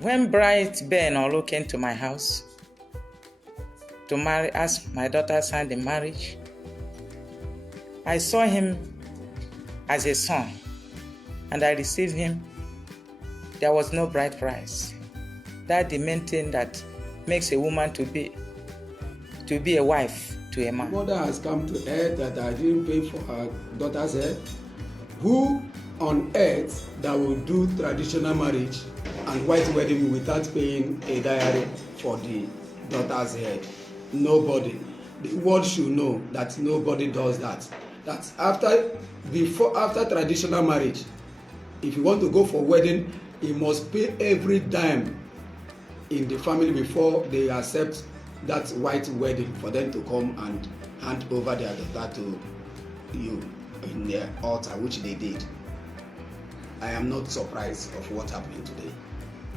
When Bright Ben Olu came to my house to marry, ask my daughter signed the marriage, I saw him as a son and I received him. There was no bride price. That's the main thing that makes a woman to be a wife to a man. Mother has come to earth that I didn't pay for her daughter's head. Who on earth that will do traditional marriage and white wedding without paying a dowry for the daughter's head? Nobody. The world should know that nobody does that. That after traditional marriage, if you want to go for wedding, you must pay every dime in the family before they accept that white wedding for them to come and hand over their daughter to you in their altar, which they did. I am not surprised of what happened today.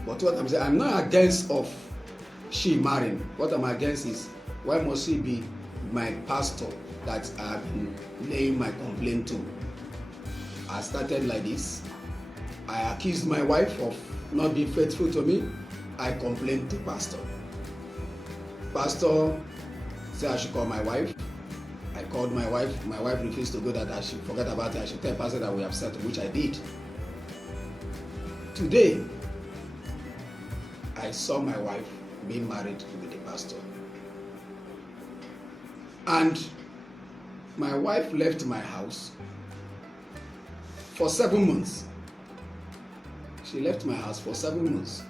But what I'm saying, I'm not against of she marrying. What I'm against is, why must she be my pastor that I have been laying my complaint to? I started like this. I accused my wife of not being faithful to me. I complained to pastor. Pastor said I should call my wife. I called my wife. My wife refused to go, that I should forget about it. I should tell pastor that we have settled, which I did. Today, I saw my wife being married with the pastor. And my wife left my house for 7 months. She left my house for 7 months.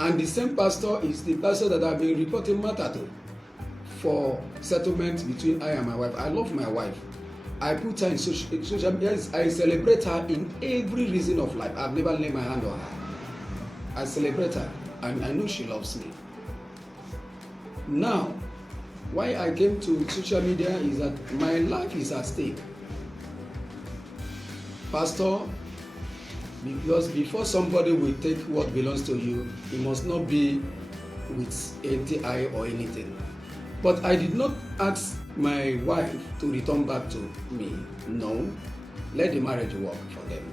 And the same pastor is the pastor that I've been reporting matter to for settlement between I and my wife. I love my wife. I put her in social media. I celebrate her in every reason of life. I've never laid my hand on her. I celebrate her, and I know she loves me. Now, why I came to social media is that my life is at stake. Pastor, because before somebody will take what belongs to you, it must not be with anti-eye or anything. But I did not ask my wife to return back to me. No, let the marriage work for them.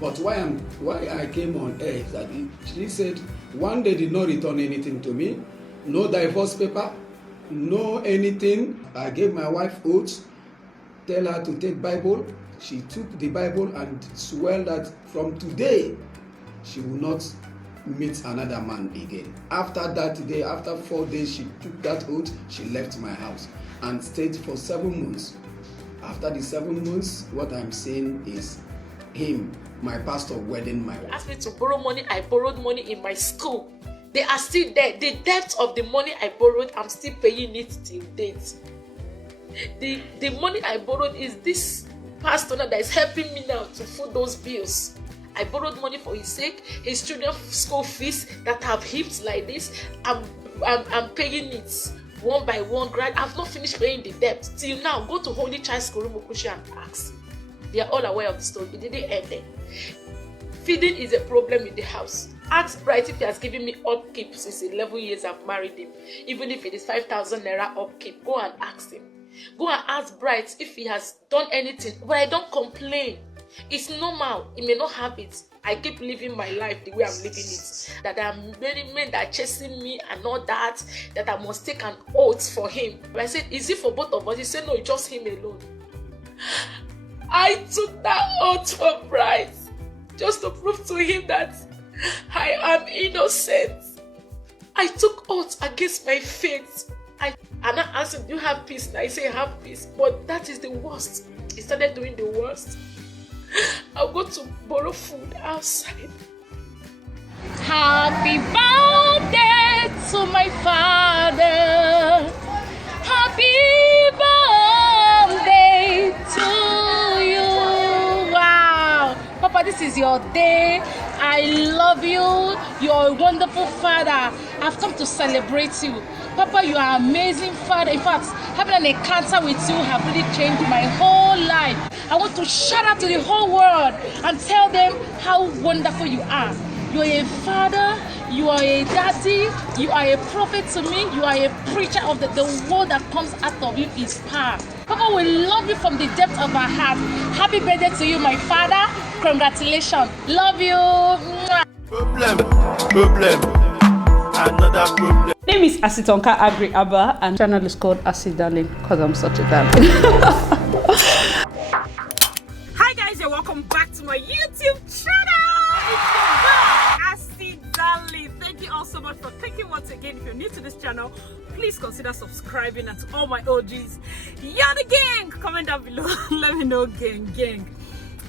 But why I came on air is that she said one day did not return anything to me, no divorce paper, no anything. I gave my wife oath, tell her to take Bible. She took the Bible and swore that from today she will not meet another man again. After that day, after 4 days, she took that oath. She left my house and stayed for 7 months. After the 7 months, what I'm saying is him, my pastor, wedding my wife. Asked me to borrow money. I borrowed money in my school. They are still there. The debt of the money I borrowed, I'm still paying it till date. The money I borrowed is this pastor that is helping me now to foot those bills. I borrowed money for his sake, his children's school fees that have heaped like this. I'm paying it one by one. I've not finished paying the debt till now. Go to Holy Child School Rumukushi and ask. They are all aware of the story. It didn't end there. Feeding is a problem in the house. Ask Bright if he has given me upkeep since 11 years I've married him. Even if it is 5,000 naira upkeep, go and ask him. Go and ask Bright if he has done anything. But I don't complain. It's normal. He may not have it. I keep living my life the way I'm living it. That there are many men that are chasing me and all that. That I must take an oath for him. But I said, is it for both of us? He said, no, it's just him alone. I took that oath for Bright just to prove to him that I am innocent. I took oath against my faith. And I asked him, do you have peace? And I say, I have peace. But that is the worst. He started doing the worst. I'll go to borrow food outside. Happy birthday to my father. Happy birthday to you. Wow. Papa, this is your day. I love you. You're a wonderful father. I've come to celebrate you. Papa, you are an amazing father. In fact, having an encounter with you have really changed my whole life. I want to shout out to the whole world and tell them how wonderful you are. You are a father, you are a daddy, you are a prophet to me, you are a preacher of the word that comes out of you is power. Papa, we love you from the depth of our heart. Happy birthday to you, my father. Congratulations. Love you. Problem. Another problem. Name is Asitonka Agri Abba, and channel is called Asi Darling because I'm such a darling. Hi guys, and welcome back to my YouTube channel. It's your girl, Asi Darling. Thank you all so much for clicking once again. If you're new to this channel, please consider subscribing, and to all my OGs, you're the gang. Comment down below. Let me know, gang.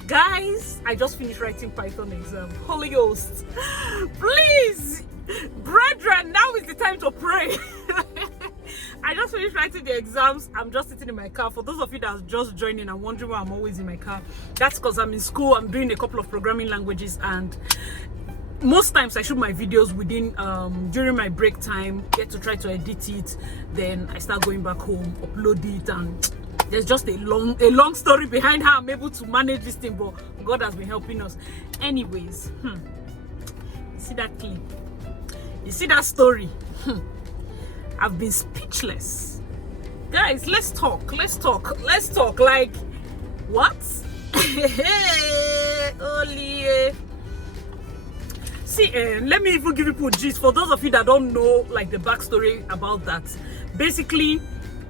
Guys, I just finished writing Python exam. Holy Ghost, please, brethren, now is the time to pray. I just finished writing the exams. I'm just sitting in my car. For those of you that are just joining and wondering why I'm always in my car, that's because I'm in school. I'm doing a couple of programming languages, and most times I shoot my videos within during my break time, get to try to edit it, then I start going back home, upload it, and there's just a long story behind how I'm able to manage this thing, but God has been helping us. Anyways, you see that clip? You see that story? I've been speechless. Guys, let's talk. Like, what? Holy. See, let me even give you a gist for those of you that don't know, like, the backstory about that. Basically,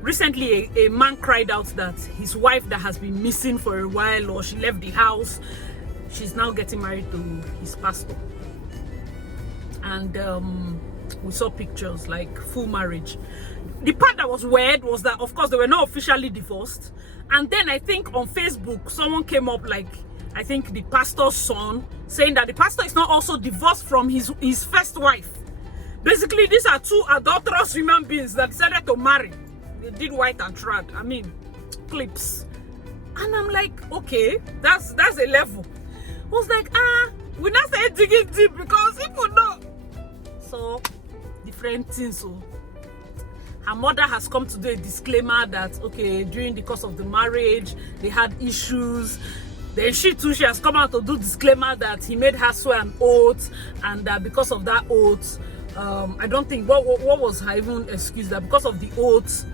recently a man cried out that his wife that has been missing for a while, or she left the house, she's now getting married to his pastor. And we saw pictures, like full marriage. The part that was weird was that, of course, they were not officially divorced. And then I think on Facebook someone came up, like, I think the pastor's son, saying that the pastor is not also divorced from his first wife. Basically, these are two adulterous human beings that decided to marry. They did white and trad. I mean, clips. And I'm like, okay, that's a level. I was like, we not say digging deep because people know. So, different things. So, her mother has come to do a disclaimer that, okay, during the course of the marriage, they had issues. Then she has come out to do disclaimer that he made her swear an oath, and that because of that oath, I don't think, what was her even excuse, that because of the oath,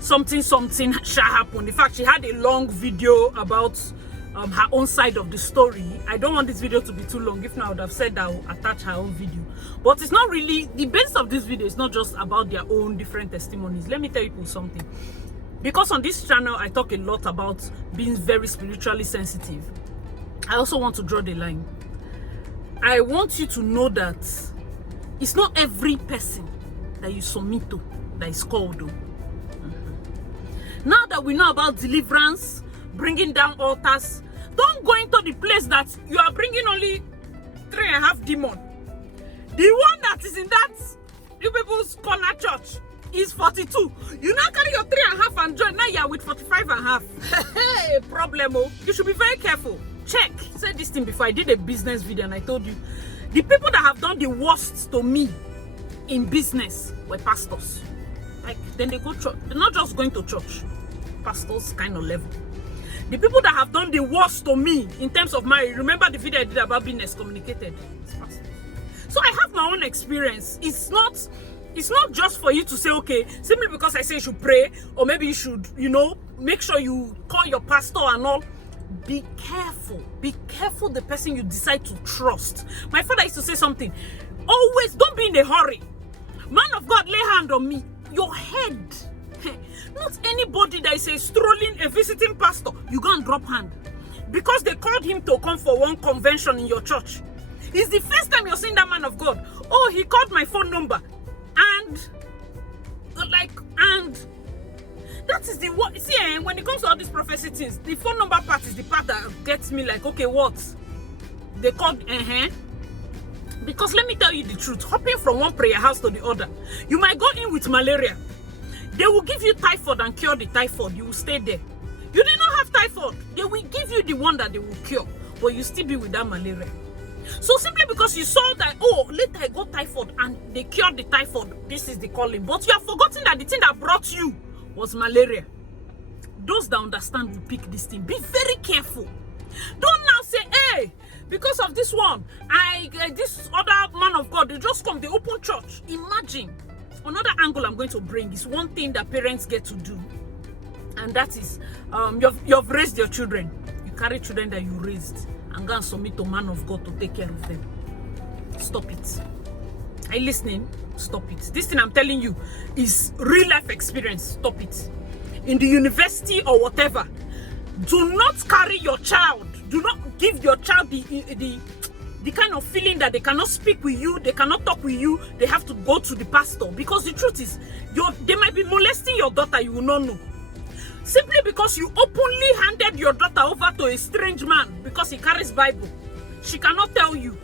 something shall happen. In fact, she had a long video about her own side of the story. I don't want this video to be too long. If not, I would have said that I will attach her own video. But it's not really, the base of this video is not just about their own different testimonies. Let me tell you something. Because on this channel, I talk a lot about being very spiritually sensitive. I also want to draw the line. I want you to know that it's not every person that you submit to that is called though. Now that we know about deliverance, bringing down altars, don't go into the place that you are bringing only 3.5 demons. The one that is in that you people's corner church is 42. You now carry your 3.5 and join. Now you are with 45.5. Hey, problem. You should be very careful. Check. I said this thing before. I did a business video and I told you the people that have done the worst to me in business were pastors. Like, then they go church. They're not just going to church. Pastors kind of level. The people that have done the worst to me in terms of marriage. Remember the video I did about being excommunicated? It's pastors. So I have my own experience. It's not just for you to say, okay, simply because I say you should pray, or maybe you should, make sure you call your pastor and all. Be careful. Be careful the person you decide to trust. My father used to say something. Always don't be in a hurry. Man of God, lay hand on me. Your head. Not anybody that is a strolling, a visiting pastor, you go and drop hand. Because they called him to come for one convention in your church. It's the first time you're seeing that man of God. Oh, he called my phone number. And that is the what. See, when it comes to all these prophecy things, the phone number part is the part that gets me like, okay, what? They called, Because let me tell you the truth, hopping from one prayer house to the other, you might go in with malaria. They will give you typhoid and cure the typhoid. You will stay there. You did not have typhoid. They will give you the one that they will cure, but you still be with that malaria. So simply because you saw that, oh, later I got typhoid and they cured the typhoid, this is the calling. But you have forgotten that the thing that brought you was malaria. Those that understand will pick this thing. Be very careful. Don't now say, hey, because of this one, this other man of God, they just come, they open church. Imagine. Another angle I'm going to bring is one thing that parents get to do And that is, you've raised your children. You carry children that you raised and go and submit to man of God to take care of them. Stop it. Are you listening? Stop it. This thing I'm telling you is real life experience. Stop it. In the university or whatever, do not carry your child. Do not give your child the kind of feeling that they cannot speak with you, they cannot talk with you, they have to go to the pastor. Because the truth is, they might be molesting your daughter, you will not know. Simply because you openly handed your daughter over to a strange man because he carries Bible. She cannot tell you.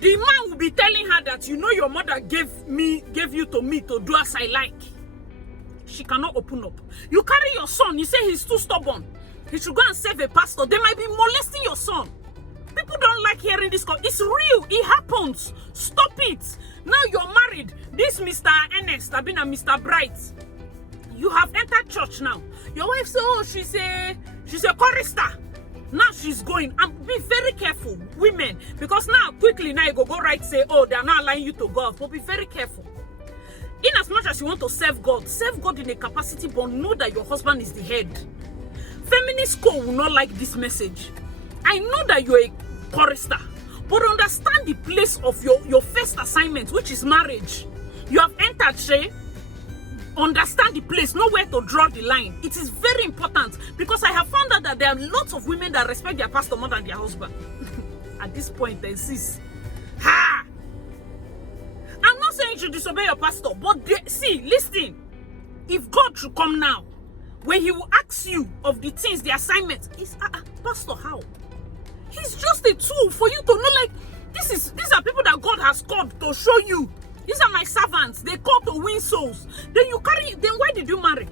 The man will be telling her that, you know, your mother gave you to me to do as I like. She cannot open up. You carry your son, you say he's too stubborn. He should go and save a pastor. They might be molesting your son. People don't like hearing this. It's real. It happens. Stop it. Now you're married. This Mr. Ernest, I've been a Mr. Bright. You have entered church now. Your wife says, oh, she's a chorister. Now she's going. And be very careful, women. Because now, quickly, now you go right, say, oh, they're not allowing you to go out. But be very careful. In as much as you want to serve God in a capacity, but know that your husband is the head. Feminist school will not like this message. I know that you're a chorister, but understand the place of your first assignment, which is marriage. You have entered, Shay. Understand the place, know where to draw the line. It is very important because I have found out that there are lots of women that respect their pastor more than their husband. At this point, they insist. Ha! I'm not saying you should disobey your pastor, but see, listen. If God should come now, when he will ask you of the things, the assignment, is pastor, how? He's just a tool for you to know, like, these are people that God has called to show you. These are my servants. They call to win souls. Then why did you marry?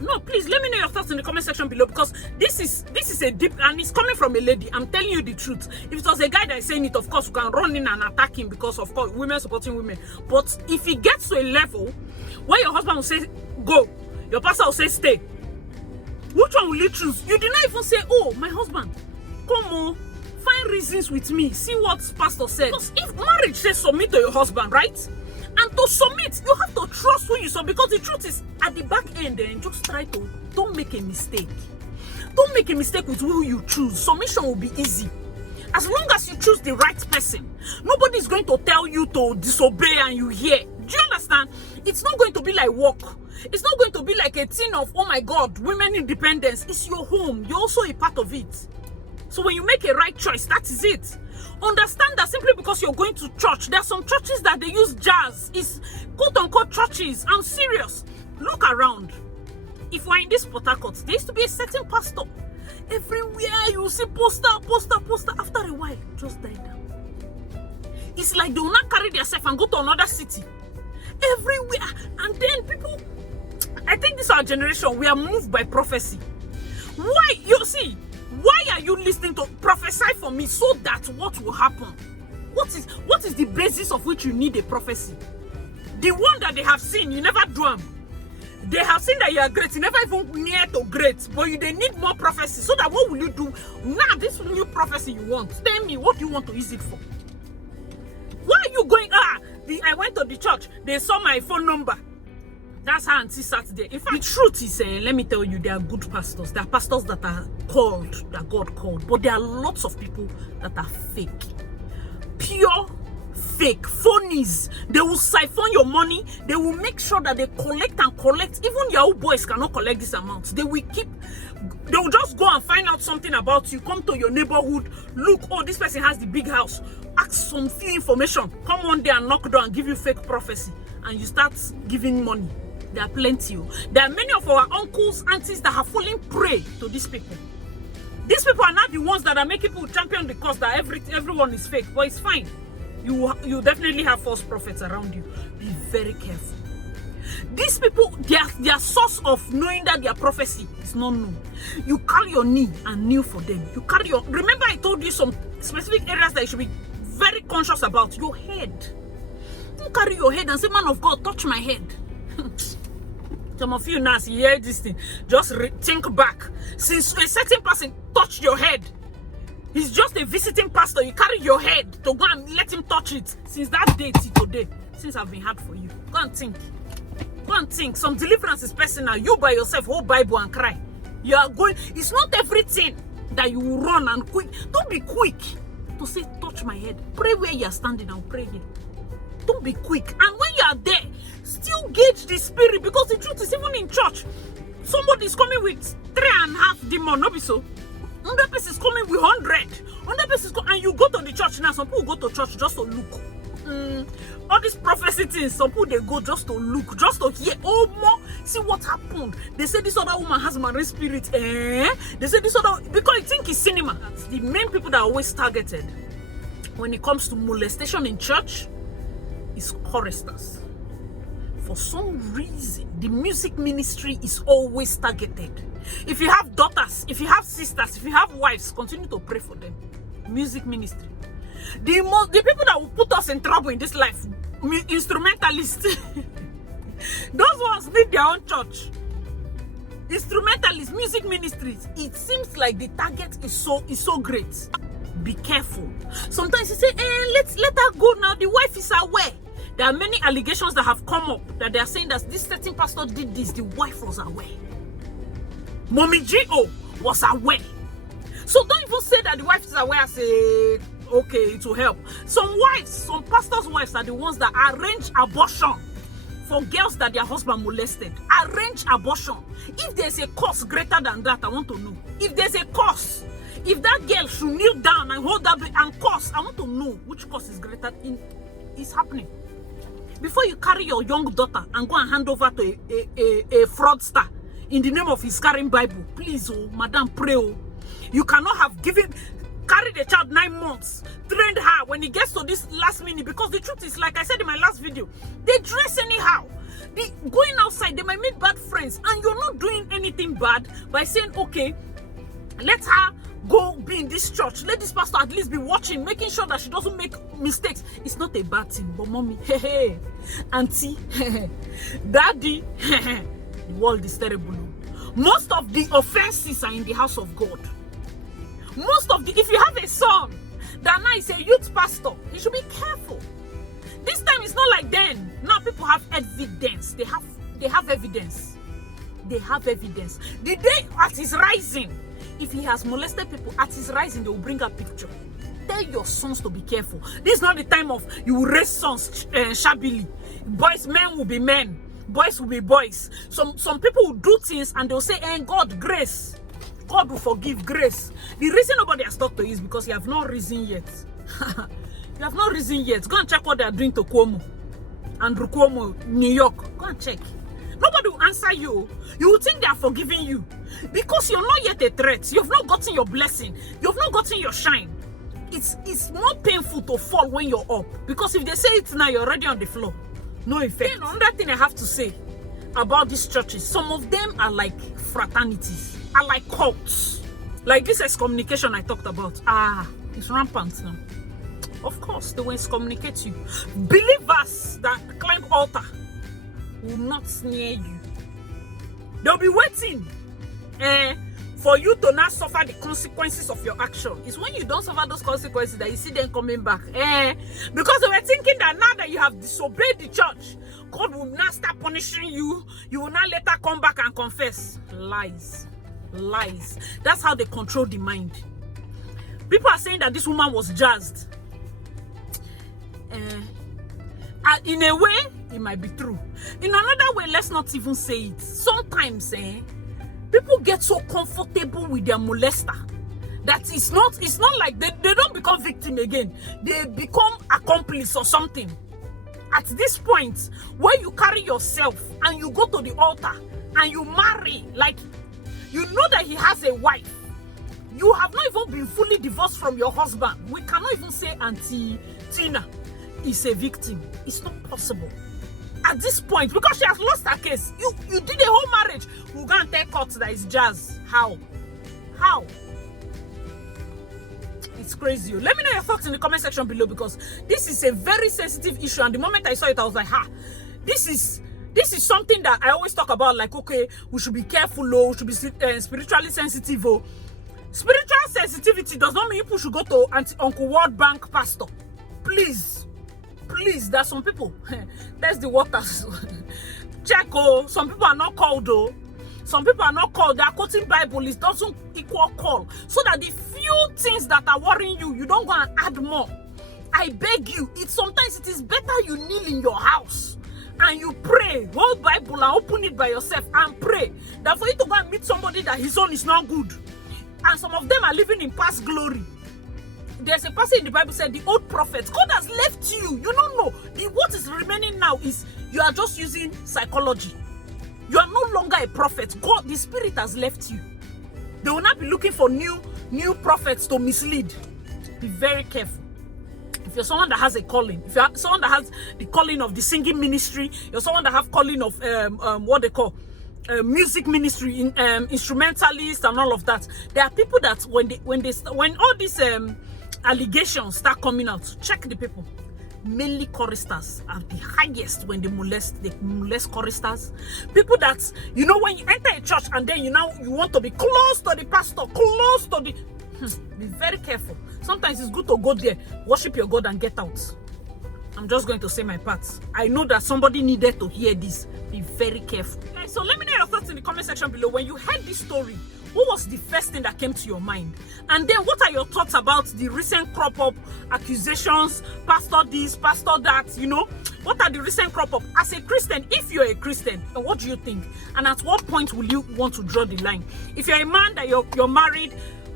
No, please let me know your thoughts in the comment section below, because this is a deep, and it's coming from a lady. I'm telling you the truth. If it was a guy that is saying it, of course you can run in and attack him, because of course women supporting women. But if he gets to a level where your husband will say go, your pastor will say stay, which one will you choose? You did not even say, oh, my husband, come on, find reasons with me, see what pastor said. Because if marriage says submit to your husband, right? And to submit, you have to trust who you submit, because the truth is, at the back end, then just try to, don't make a mistake. Don't make a mistake with who you choose. Submission will be easy. As long as you choose the right person, nobody is going to tell you to disobey and you hear. Do you understand? It's not going to be like work. It's not going to be like a thing of, oh my God, women independence. It's your home. You're also a part of it. So when you make a right choice, that is it. Understand that simply because you're going to church, there are some churches that they use jazz. It's quote-unquote churches. I'm serious. Look around. If we're in this Port Harcourt, there used to be a certain pastor. Everywhere you see poster. After a while, just die down. It's like they will not carry themselves and go to another city. Everywhere. And then people, I think this is our generation, we are moved by prophecy. Why? You see, why are you listening to prophesy for me so that what will happen? What is the basis of which you need a prophecy? The one that they have seen, you never do them. They have seen that you are great, you never even near to great, but they need more prophecy. So that what will you do? Now this new prophecy you want, tell me what you want to use it for. Why are you going, I went to the church, they saw my phone number. That's how Auntie sat there. In fact, the truth is, let me tell you, there are good pastors. There are pastors that are called, that God called. But there are lots of people that are fake. Pure fake. Phonies. They will siphon your money. They will make sure that they collect and collect. Even Yahoo boys cannot collect this amount. They will just go and find out something about you. Come to your neighborhood. Look, oh, this person has the big house. Ask some few information. Come one day and knock door and give you fake prophecy. And you start giving money. There are plenty. There are many of our uncles, aunties that have fallen prey to these people. These people are not the ones that are making people champion the cause that everyone is fake. But it's fine. You definitely have false prophets around you. Be very careful. These people, their source of knowing that their prophecy is not known. You carry your knee and kneel for them. Remember I told you some specific areas that you should be very conscious about. Your head. Don't carry your head and say, man of God, touch my head. Some of you now, you hear this thing, just think back. Since a certain person touched your head, he's just a visiting pastor, you carry your head to go and let him touch it. Since that day till today, since I've been hard for you, go and think. Go and think. Some deliverance is personal. You by yourself hold Bible and cry. You are going. It's not everything that you will run and quick. Don't be quick to say, touch my head. Pray where you are standing and pray there. Don't be quick. And when you are there, still gauge the spirit, because the truth is, even in church, somebody is coming with 3.5 demons. No be so. Another person is coming with 100. Another person is coming, and you go to the church now. Some people go to church just to look. All these prophecy things, some people they go just to look, just to hear. Oh, more, see what happened. They say this other woman has marine spirit. They say this other, because you think it's cinema. That's the main people that are always targeted when it comes to molestation in church is choristers. For some reason, the music ministry is always targeted. If you have daughters, if you have sisters, if you have wives, continue to pray for them. Music ministry. The people that will put us in trouble in this life, instrumentalists. Those ones need their own church. Instrumentalists, music ministries. It seems like the target is so great. Be careful. Sometimes you say, let her go now. The wife is aware. There are many allegations that have come up that they are saying that this certain pastor did this. The wife was aware. Mommy G.O. was aware. So don't even say that the wife is aware. Say, okay, it will help. Some wives, some pastors' wives are the ones that arrange abortion for girls that their husband molested. Arrange abortion. If there's a cause greater than that, I want to know. If there's a cause, if that girl should kneel down and hold that and curse, I want to know which cause is greater is happening. Before you carry your young daughter and go and hand over to a fraudster in the name of his carrying Bible, please, oh, madam, pray, oh. You cannot have carried a child 9 months, trained her when it gets to this last minute, because the truth is, like I said in my last video, they dress anyhow. Going outside, they might make bad friends, and you're not doing anything bad by saying, okay, let her go be in this church. Let this pastor at least be watching, making sure that she doesn't make mistakes. It's not a bad thing, but mommy, auntie, daddy, the world is terrible. Most of the offenses are in the house of God. If you have a son that now is a youth pastor, you should be careful. This time it's not like then. Now people have evidence. They have evidence. They have evidence. The day at his rising, if he has molested people, at his rising, they will bring a picture. Tell your sons to be careful. This is not the time of you will raise sons shabbily. Boys, men will be men. Boys will be boys. Some people will do things and they'll say, God, grace. God will forgive, grace. The reason nobody has talked to you is because you have not risen yet. You have not risen yet. Go and check what they are doing to Cuomo. Andrew Cuomo, New York. Go and check. Nobody will answer you. You will think they are forgiving you. Because you're not yet a threat. You have not gotten your blessing. You have not gotten your shine. It's more painful to fall when you're up. Because if they say it now, you're already on the floor. No effect. Then another thing I have to say about these churches, some of them are like fraternities, are like cults. Like this excommunication I talked about. It's rampant now. Of course, they will excommunicate you. Believers that climb altar will not sneer you. They'll be waiting for you to not suffer the consequences of your action. It's when you don't suffer those consequences that you see them coming back. Because they were thinking that now that you have disobeyed the church, God will not start punishing you. You will not later come back and confess. Lies. Lies. That's how they control the mind. People are saying that this woman was jazzed. In a way, it might be true. In another way, let's not even say it. Sometimes, people get so comfortable with their molester that it's not like they don't become victim again. They become accomplice or something. At this point, where you carry yourself and you go to the altar and you marry, like you know that he has a wife. You have not even been fully divorced from your husband. We cannot even say Auntie Tina is a victim. It's not possible. At this point, because she has lost her case, you did a whole marriage. We're going to take court that is jazz. How? It's crazy. Let me know your thoughts in the comment section below, because this is a very sensitive issue. And the moment I saw it, I was like, this is something that I always talk about. Like, okay, we should be careful. We should be spiritually sensitive. Spiritual sensitivity does not mean people should go to Uncle World Bank pastor. Please, there are some people. Test the waters. check, oh, some people are not called, oh. Some people are not called. They are quoting Bible. It doesn't equal call. So that the few things that are worrying you, you don't go and add more. I beg you, sometimes it is better you kneel in your house and you pray, hold Bible and open it by yourself and pray, than for you to go and meet somebody that his own is not good. And some of them are living in past glory. There's a passage in the Bible said the old prophets, God has left you. You don't know. What is remaining now is you are just using psychology. You are no longer a prophet. God, the Spirit has left you. They will not be looking for new prophets to mislead. Be very careful. If you're someone that has a calling, if you're someone that has the calling of the singing ministry, you're someone that have calling of what they call music ministry, instrumentalist and all of that. There are people that when all these allegations start coming out, check the people. Mainly choristers are the highest when they molest choristers. People that, you know, when you enter a church and then you want to be close to the pastor, close to the be very careful. Sometimes it's good to go there, worship your God and get out. I'm just going to say my part. I know that somebody needed to hear this. Be very careful. Okay, so let me know your thoughts in the comment section below. When you heard this story, what was the first thing that came to your mind? And then what are your thoughts about the recent crop up accusations, pastor this, pastor that, you know? What are the recent crop up? As a Christian, if you're a Christian, what do you think? And at what point will you want to draw the line? If you're a man that you're married,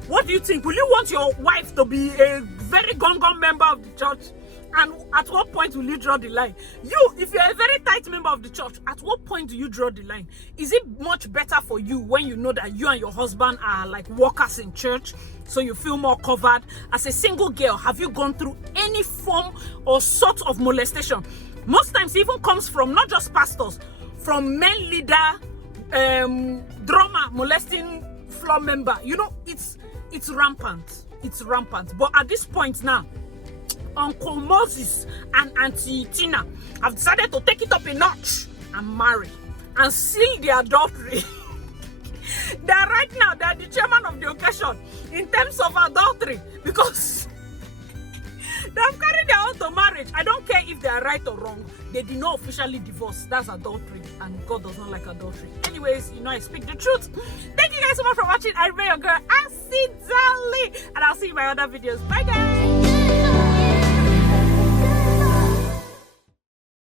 what do you think? Will you want your wife to be a very gone member of the church? And at what point will you draw the line? If you're a very tight member of the church, at what point do you draw the line? Is it much better for you when you know that you and your husband are like workers in church, so you feel more covered? As a single girl, have you gone through any form or sort of molestation? Most times it even comes from not just pastors, from men leader, drummer molesting floor member. You know, it's rampant. It's rampant. But at this point now, Uncle Moses and Auntie Tina have decided to take it up a notch and marry and seal the adultery. They are the chairman of the occasion in terms of adultery, because they have carried their own to marriage. I don't care if they are right or wrong. They did not officially divorce. That's adultery, and God does not like adultery. Anyways, you know, I speak the truth. Thank you guys so much for watching. I remain your girl, Acid Darling, and I'll see you in my other videos. Bye guys.